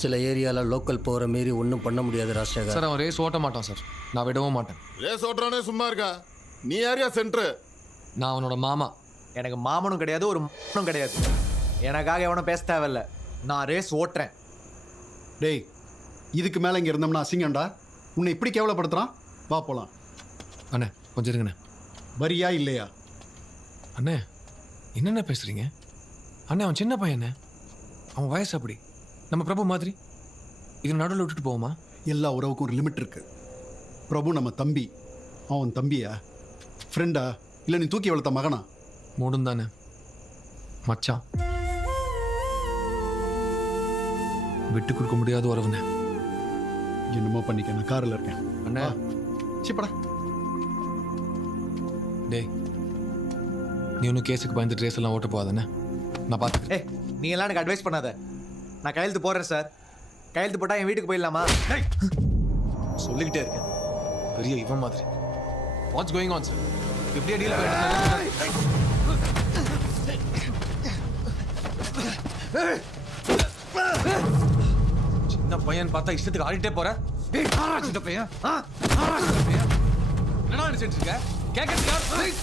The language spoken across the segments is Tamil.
சில ஏரியாவில் லோக்கல் போகிற மாரி ஒன்றும் பண்ண முடியாது ராஜசேகர். சார் அவன் ரேஸ் ஓட்ட மாட்டான் சார், நான் விடவும் மாட்டேன். ரேஸ் ஓட்டுறானே சும்மா இருக்கா? நீ யாரியா சென்ட்ரு? நான் அவனோட மாமா. எனக்கு மாமனும் கிடையாது, ஒரு மனும் கிடையாது. எனக்காக எவனும் பேச தேவையில்ல. நான் ரேஸ் ஓட்டுறேன். டேய், இதுக்கு மேலே இங்கே இருந்தோம்னா அசிங்கம்டா. உன்னை இப்படி கேவலப்படுத்துறான். வா போகலாம். அண்ணே கொஞ்சம் இருங்கண்ணே. வரியா இல்லையா? அண்ணே என்னென்ன பேசுறீங்க? அண்ணே அவன் சின்ன பையண்ணே, அவன் வயசு அப்படி. நம்ம பிரபு மாதிரி இது நடுவில் விட்டுட்டு போவோமா? எல்லா உறவுக்கும் ஒரு லிமிட் இருக்கு. பிரபு நம்ம தம்பி. அவன் தம்பியா, ஃப்ரெண்டா, இல்லை நீ தூக்கி வளர்த்த மகனா? மூடும் தானே மச்சான். விட்டு கொடுக்க முடியாத உறவுண்ணே. என்னமோ பண்ணிக்க, நான் காரில் இருக்கேன். அண்ணே சிப்படா. டேய் நீ ஒன்றும் கேஸுக்கு பயந்துட்டு ரேஸ் எல்லாம் ஓட்ட போகாதானே, நான் பார்த்து. ஏய், நீ எல்லாம் எனக்கு அட்வைஸ் பண்ணாத. நான் கையெழுத்து போடுறேன் சார். கையெழுத்து போட்டால் என் வீட்டுக்கு போயிடலாமா? சொல்லிக்கிட்டே இருக்கேன் பெரிய இவன் மாதிரி. What's going on sir? எப்படியா டீல்? சின்ன பையன் பார்த்தா இஷ்டத்துக்கு ஆடிட்டே போற. சின்ன பையன் என்ன நினைச்சிட்டு இருக்க? கேட்கறதுக்கு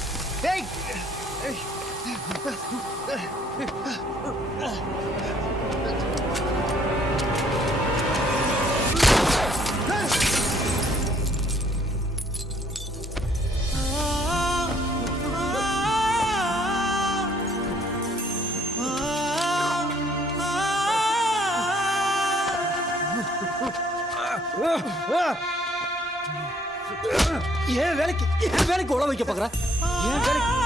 ஏன் வேலைக்கு உழ வைக்க பார்க்குற? ஏன் வேலைக்கு?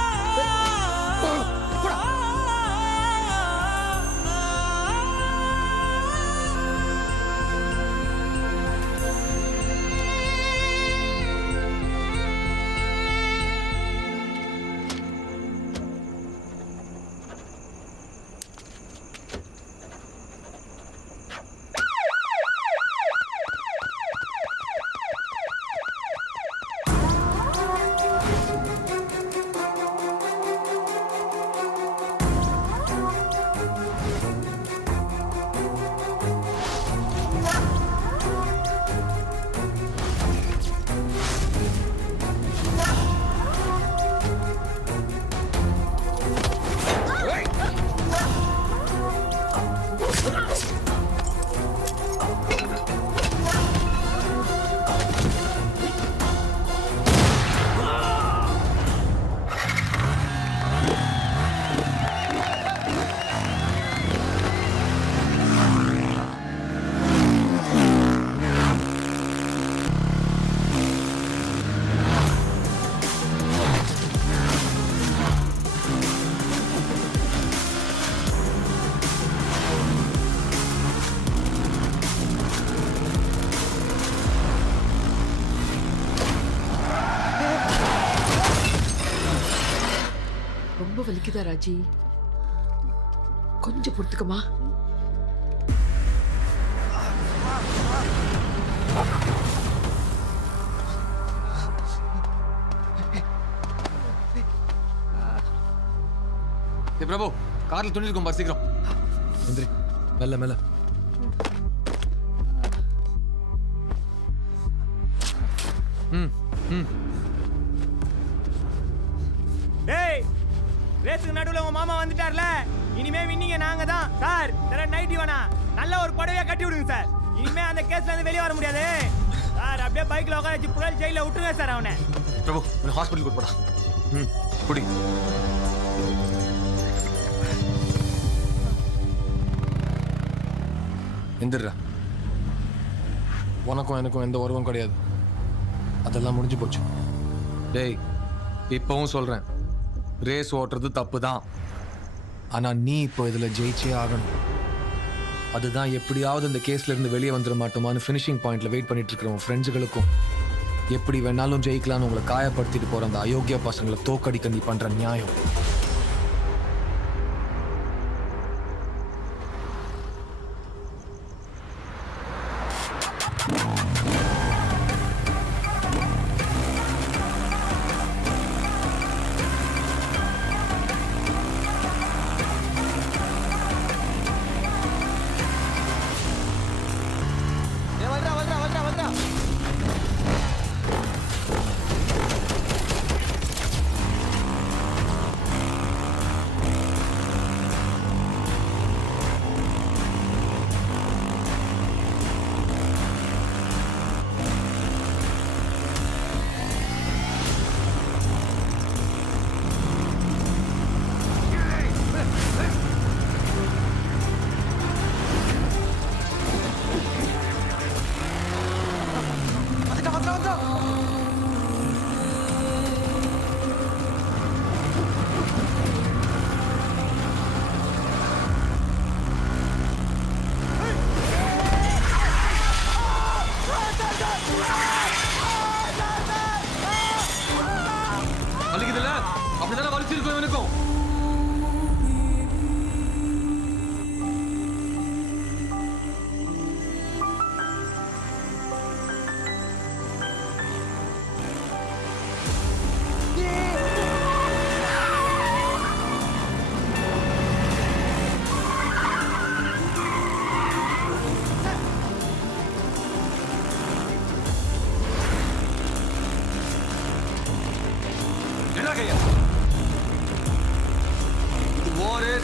ரொம்ப வலிக்குதா ராஜி? கொஞ்சம் பொறுத்துக்கமா. பிரபு கார்ல துணி இருக்கும் பாரு, சீக்கிரம் எந்திரி. மெல்ல மெல்ல. டேய், ரேஸுக்கு நடுவுல உங்க மாமா வந்துட்டார்ல, இனிமே வின்னிங்க நாங்க தான் சார். நைட்டி வேணா, நல்ல ஒரு புடவையா கட்டி விடுங்க சார். இனிமே அந்த கேஸ்ல இருந்து வெளியே வர முடியாது சார். அப்படியே பைக்ல உட்கார வச்சு புழல் ஜெயில விட்டுருங்க சார் அவனை. பிரபு உன்னை ஹாஸ்பிட்டல் கூட்டு போடா. குடி. எந்திரா. உனக்கும் எனக்கும் எந்த உறவும் கிடையாது, அதெல்லாம் முடிஞ்சு போச்சு. டேய் இப்பவும் சொல்றேன், ரேஸ் ஓட்டுறது தப்பு தான். ஆனா நீ இப்போ இதுல ஜெயிச்சே ஆகணும். அதுதான் எப்படியாவது இந்த கேஸ்ல இருந்து வெளியே வந்துட மாட்டோமான்னு ஃபினிஷிங் பாயிண்ட்ல வெயிட் பண்ணிட்டு இருக்கிற உன் ஃப்ரெண்ட்ஸுகளுக்கும், எப்படி வேணாலும் ஜெயிக்கலான்னு உங்களை காயப்படுத்திட்டு போற அந்த அயோக்கிய பசங்களை தோக்கடிக்க நீ பண்ற நியாயம்.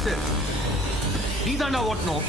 ரேஸ் நீ தாண்டா ஓட்டணும்